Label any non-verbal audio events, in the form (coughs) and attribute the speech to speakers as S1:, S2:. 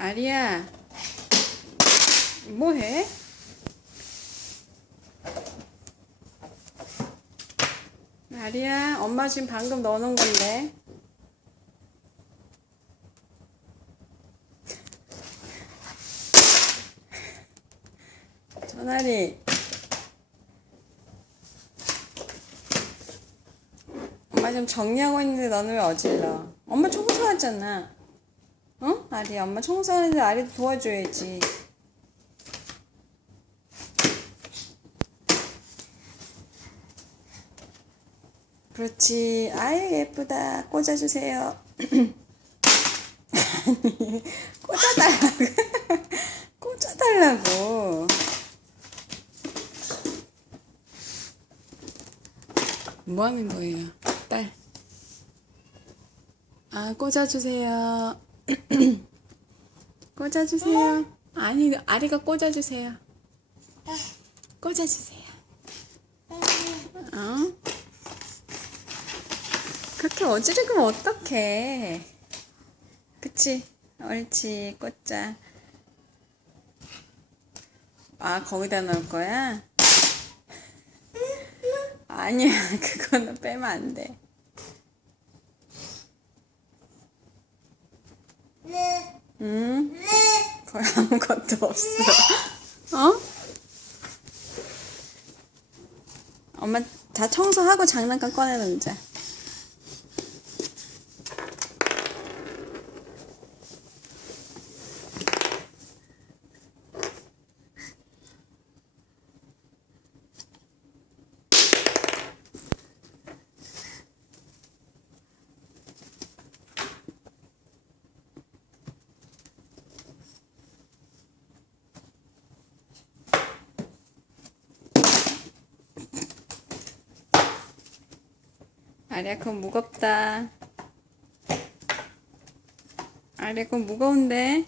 S1: 아리야, 뭐해? 아리야, 엄마 지금 방금 넣어놓은 건데. 전화리. 엄마 지금 정리하고 있는데 너는 왜 어질러? 엄마 청소하잖아. 어? 아리, 엄마 청소하는데 아리도 도와줘야지. 그렇지. 아유, 예쁘다. 꽂아주세요. (clears throat) 꽂아달라고. (laughs) 꽂아달라고. 뭐 하는 거예요, 딸? 아, 꽂아주세요. (coughs) 꽂아주세요. 아니, 아리가 꽂아주세요. 꽂아주세요. 어? 그렇게 어지르면 어떡해. 그치? 옳지, 꽂자. 아, 거기다 넣을 거야? (laughs) 아니야, 그거는 빼면 안 돼. 응? 거의 아무것도 없어. 어? 엄마 다 청소하고 장난감 꺼내놓자. 아리야, 그건 무겁다. 아리야, 그건 무거운데.